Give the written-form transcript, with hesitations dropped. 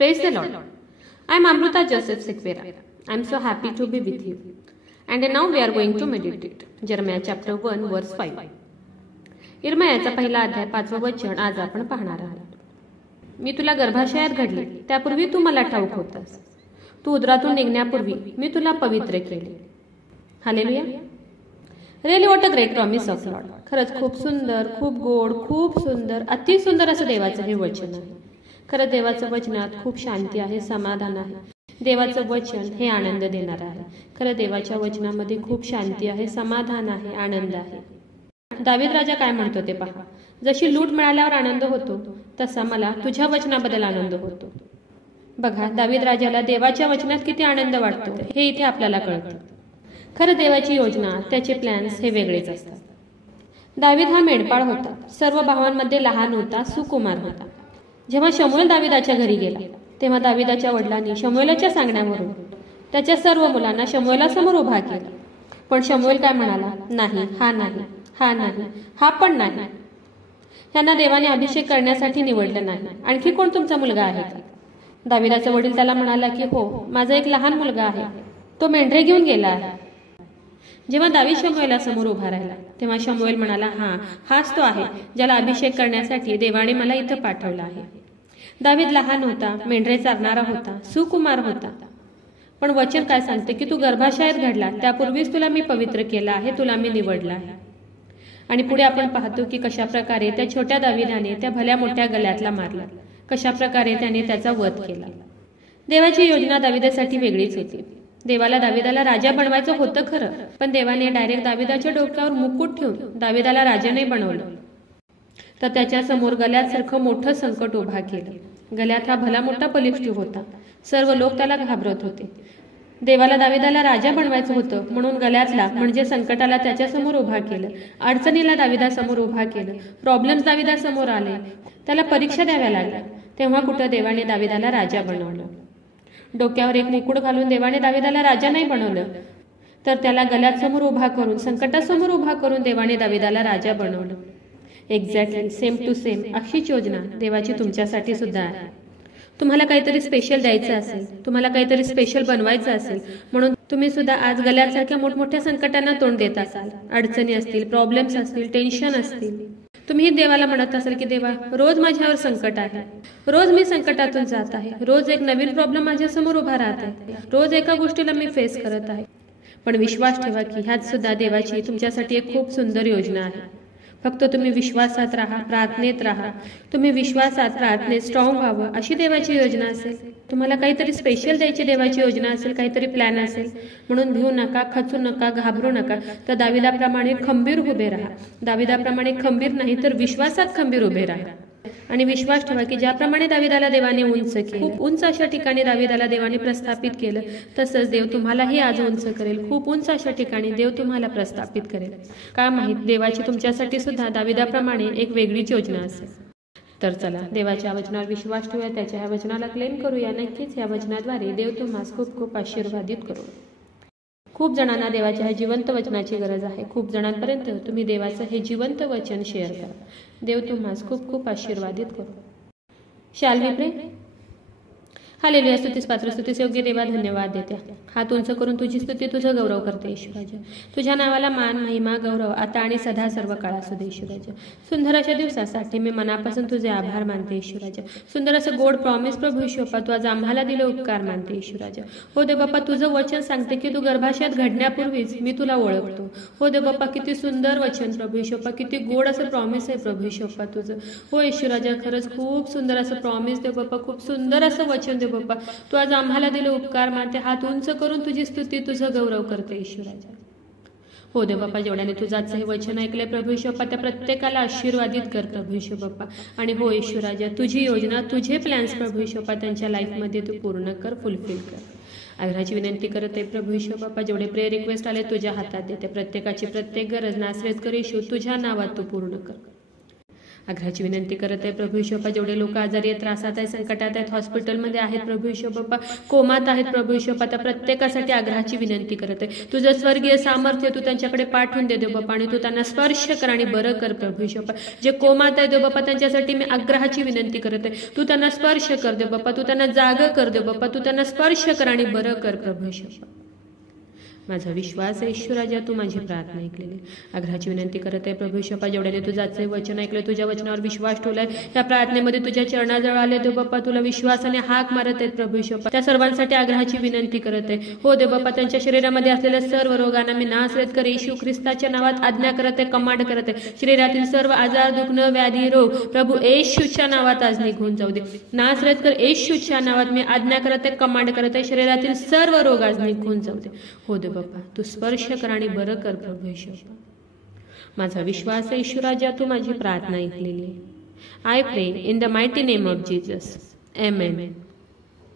Praise the Lord. I am Amruta Joseph Sequeira. I am so happy to be with you. And now we are going to meditate. Jeremiah chapter 1 verse 5. इर्मयाचा पहिला अध्याय 5वं वचन आज आपण पाहणार आहोत. मी तुला गर्भाशयात घडले, त्यापूर्वी तू मला ठाऊक होतास. तू उदरातून निघण्यापूर्वी मी तुला पवित्र केले. Hallelujah. Really what a great promise of Lord. खरंच खूप सुंदर, खूप गोड, खूप सुंदर, अति सुंदर असं देवाचं हे वचन आहे. खरं देवाचं वचनात खूप शांती आहे, समाधान आहे. देवाचं वचन हे आनंद देणार आहे. खरं देवाच्या वचनामध्ये खूप शांती आहे, समाधान आहे, आनंद आहे. दावीद राजा काय म्हणतो ते पहा. जशी लूट मिळाल्यावर आनंद होतो, तसा मला तुझ्या वचनाबद्दल आनंद होतो. बघा, दावीद राजाला देवाच्या वचनात किती आनंद वाटतो हे इथे आपल्याला कळतं. खरं देवाची योजना, त्याचे प्लॅन्स हे वेगळेच असतात. दावीद हा मेंढपाळ होता. सर्व भावांमध्ये लहान होता, सुकुमार होता. जेव्हा शमूएल दाविदाच्या घरी गेला, तेव्हा दाविदाच्या वडिलांनी शमूएलच्या सांगण्यावरून त्याच्या सर्व मुलांना शमूएलासमोर उभा केला. पण शमूएल काय म्हणाला? नाही, हा नाही, हा नाही, हा पण नाही. यांना देवाने अभिषेक करण्यासाठी निवडलं नाही. आणखी कोण तुमचा मुलगा आहे का? दाविदाचा वडील त्याला म्हणाला की हो, माझा एक लहान मुलगा आहे, तो मेंढरे घेऊन गेला आहे. जेव्हा दावीद शमूएलासमोर उभा राहिला, तेव्हा शमूएल म्हणाला, हाच तो आहे ज्याला अभिषेक करण्यासाठी देवाने मला इथं पाठवलं आहे. दावीद लहान होता, मेंढरे चारणारा होता, सुकुमार होता. पण वचन काय सांगते की तू गर्भाशयात घडला, त्यापूर्वीच तुला मी पवित्र केला आहे, तुला मी निवडला आहे. आणि पुढे आपण पाहतो की कशा प्रकारे त्या छोट्या दाविदाने त्या भल्या मोठ्या गल्यातला मारला, कशा प्रकारे त्याने त्याचा वध केला. देवाची योजना दाविदासाठी वेगळीच होती. देवाला दाविदाला राजा बनवायचं होतं खरं, पण देवाने डायरेक्ट दाविदाच्या डोक्यावर मुकुट ठेवून दाविदाला राजा नाही बनवलं, तर त्याच्या समोर गल्यासारखं मोठं संकट उभा केलं. गल्यात हा भला मोठा बलिष्ठ होता. सर्व लोक त्याला घाबरत होते. देवाला दाविदाला राजा बनवायचं होतं, म्हणून गल्यातला म्हणजे संकटाला त्याच्यासमोर उभा केलं, अडचणीला दाविदासमोर उभा केलं, प्रॉब्लेम्स दाविदासमोर आले, त्याला परीक्षा द्याव्या लागल्या. तेव्हा कुठं देवाने दाविदाला राजा बनवलं. डोक्यावर एक मुकुट घालून देवाने दाविदाला राजा नाही बनवलं, तर त्याला गल्यात समोर उभा करून, संकटासमोर उभा करून देवाने दाविदाला राजा बनवलं. एक्झॅक्टली सेम टू सेम अशीच योजना देवाची तुमच्यासाठी सुद्धा आहे. तुम्हाला काहीतरी स्पेशल द्यायचं असेल, तुम्हाला काहीतरी स्पेशल बनवायचं असेल, म्हणून तुम्ही सुद्धा आज गल्यासारख्या मोठमोठ्या संकटांना तोंड देत असाल. अडचणी असतील, प्रॉब्लेम्स असतील, टेन्शन असतील. तुम्ही देवाला म्हणत असाल की देवा, रोज माझ्यावर संकट आहे, रोज मी संकटातून जात आहे, रोज एक नवीन प्रॉब्लेम माझ्यासमोर उभा राहत आहे, रोज एका गोष्टीला मी फेस करत आहे. पण विश्वास ठेवा की ह्यात सुद्धा देवाची तुमच्यासाठी एक खूप सुंदर योजना आहे. फक्त तुम्ही विश्वासात राहा, प्रार्थनेत राहा. तुम्ही विश्वासात, प्रार्थनेत स्ट्रॉंग व्हावं अशी देवाची योजना असेल. तुम्हाला काहीतरी स्पेशल द्यायची देवाची योजना असेल, काहीतरी प्लॅन असेल, म्हणून भिवू नका, खचू नका, घाबरू नका. तर दाविदाप्रमाणे खंबीर उभे राहा. दाविदाप्रमाणे खंबीर नाही तर विश्वासात खंबीर उभे राहा. आणि विश्वास ठेवा की ज्याप्रमाणे दाविदाला देवाने उंच केलं, खूप उंच अशा ठिकाणी दाविदाला देवाने प्रस्थापित केलं, तसंच देव तुम्हालाही आज उंच करेल. खूप उंच अशा ठिकाणी देव तुम्हाला प्रस्थापित करेल. का माहीत, देवाची तुमच्यासाठी सुद्धा दाविदाप्रमाणे एक वेगळीच योजना असेल. तर चला, देवाच्या वचनावर विश्वास ठेवूया, त्याच्या ह्या वचनाला क्लेम करूया. नक्कीच या वचनाद्वारे देव तुम्हाला खूप खूप आशीर्वादित करू. खूप जणांना देवाच्या ह्या जिवंत वचनाची गरज आहे. खूप जणांपर्यंत तुम्ही देवाचं हे जिवंत वचन शेअर करा. देव तुम्हाला खूप खूप आशीर्वादित करू. शाल वी प्रे. हालेलुया. स्तुतीस पात्र, स्तुतीस योग्य देवा, धन्यवाद देते. हात उंच करून तुझी स्तुती, तुझं गौरव करते ईश्वराजा. तुझ्या नावाला मान, महिमा, गौरव आता आणि सदा सर्व काळ असू दे ईश्वराजा. सुंदर अशा दिवसासाठी मी मनापासून तुझे आभार मानते ईश्वराजा. सुंदर असं गोड प्रॉमिस प्रभू ईश्वरपा तू आज आम्हाला दिले उपकार मानते ईश्वराजा. हो दे बाप्पा, तुझं वचन सांगते की तू गर्भाशयात घडण्यापूर्वीच मी तुला ओळखतो. हो दे बाप्पा, किती सुंदर वचन प्रभू ईश्वरपा, किती गोड असं प्रॉमिस आहे प्रभू ईश्वरपा तुझं. हो ईश्वराजा, खरंच खूप सुंदर असं प्रॉमिस दे बाप्पा, खूप सुंदर असं वचन दे बाप्पा. तू आज आम्हाला दिले उपकार मानते. हात उंच करून तुझी स्तुती, तुझं गौरव करते ईश्वराजा. हो दे बाप्पा, जेवढ्याने तुझं आजचं हे वचन ऐकलंय प्रभू ईश्वरपा, त्या प्रत्येकाला आशीर्वादित कर प्रभू ईश्वर बाप्पा. आणि हो ईश्वराजा, तुझी योजना, तुझे प्लॅन्स प्रभू ईश्वरपा त्यांच्या लाईफमध्ये तू पूर्ण कर, फुलफिल कर. आग्रहाची विनंती करत आहे प्रभू ईश्वर बाप्पा, जेवढे प्रेयर रिक्वेस्ट आले तुझ्या हातात देते. प्रत्येकाची प्रत्येक गरज नासरेत कर येशू, तुझ्या नावात तू पूर्ण कर. आग्रहाची विनंती करत आहे प्रभू येशू बाप्पा, जेवढे लोक आजारी आहेत, त्रासात आहेत, संकटात आहेत, हॉस्पिटलमध्ये आहेत प्रभू येशू बाप्पा, कोमात आहेत प्रभू येशू बाप्पा, त्या प्रत्येकासाठी आग्रहाची विनंती करत आहे. तुझं स्वर्गीय सामर्थ्य तू त्यांच्याकडे पाठवून दे देव बाप्पा, आणि तू त्यांना स्पर्श कर आणि बरं कर प्रभू येशू बाप्पा. जे कोमात आहे देव बाप्पा, त्यांच्यासाठी मी आग्रहाची विनंती करत आहे. तू त्यांना स्पर्श कर देव बाप्पा, तू त्यांना जाग कर देव बाप्पा, तू त्यांना स्पर्श कर आणि बरं कर प्रभू येशू बाप्पा. माझा विश्वास आहे ईश्वराजा, तू माझी प्रार्थना ऐकलेली. आग्रहाची विनंती करत आहे प्रभू येशू बाप्पा, जेवढ्याने तुझाचे वचन ऐकलं, तुझ्या वचनावर विश्वास ठेवलाय, त्या प्रार्थनेमध्ये तुझ्या चरणाजवळ आले देव बाप्पा, तुला विश्वासाने हाक मारत आहेत प्रभू येशू बाप्पा. त्या सर्वांसाठी आग्रहाची विनंती करत आहे. हो देव बाप्पा, त्यांच्या शरीरामध्ये असलेल्या सर्व रोगांना मी नासरत येशू ख्रिस्ताच्या नावात आज्ञा करत आहे, कमांड करत आहे. शरीरातील सर्व आजार, दुखणं, व्याधी, रोग प्रभू येशूच्या नावात आज निघून जाऊ दे. नासरत येशूच्या नावात मी आज्ञा करत आहे, कमांड करत आहे. शरीरातील सर्व रोग आज निघून जाऊ दे. हो देव बाप्पा, तू स्पर्श कर आणि बरं कर प्रभू येशू बाप्पा. माझा विश्वास आहे ईश्वराजा, तू माझी प्रार्थना ऐकलेली आहे. आय प्रे in the mighty name of Jesus. Amen.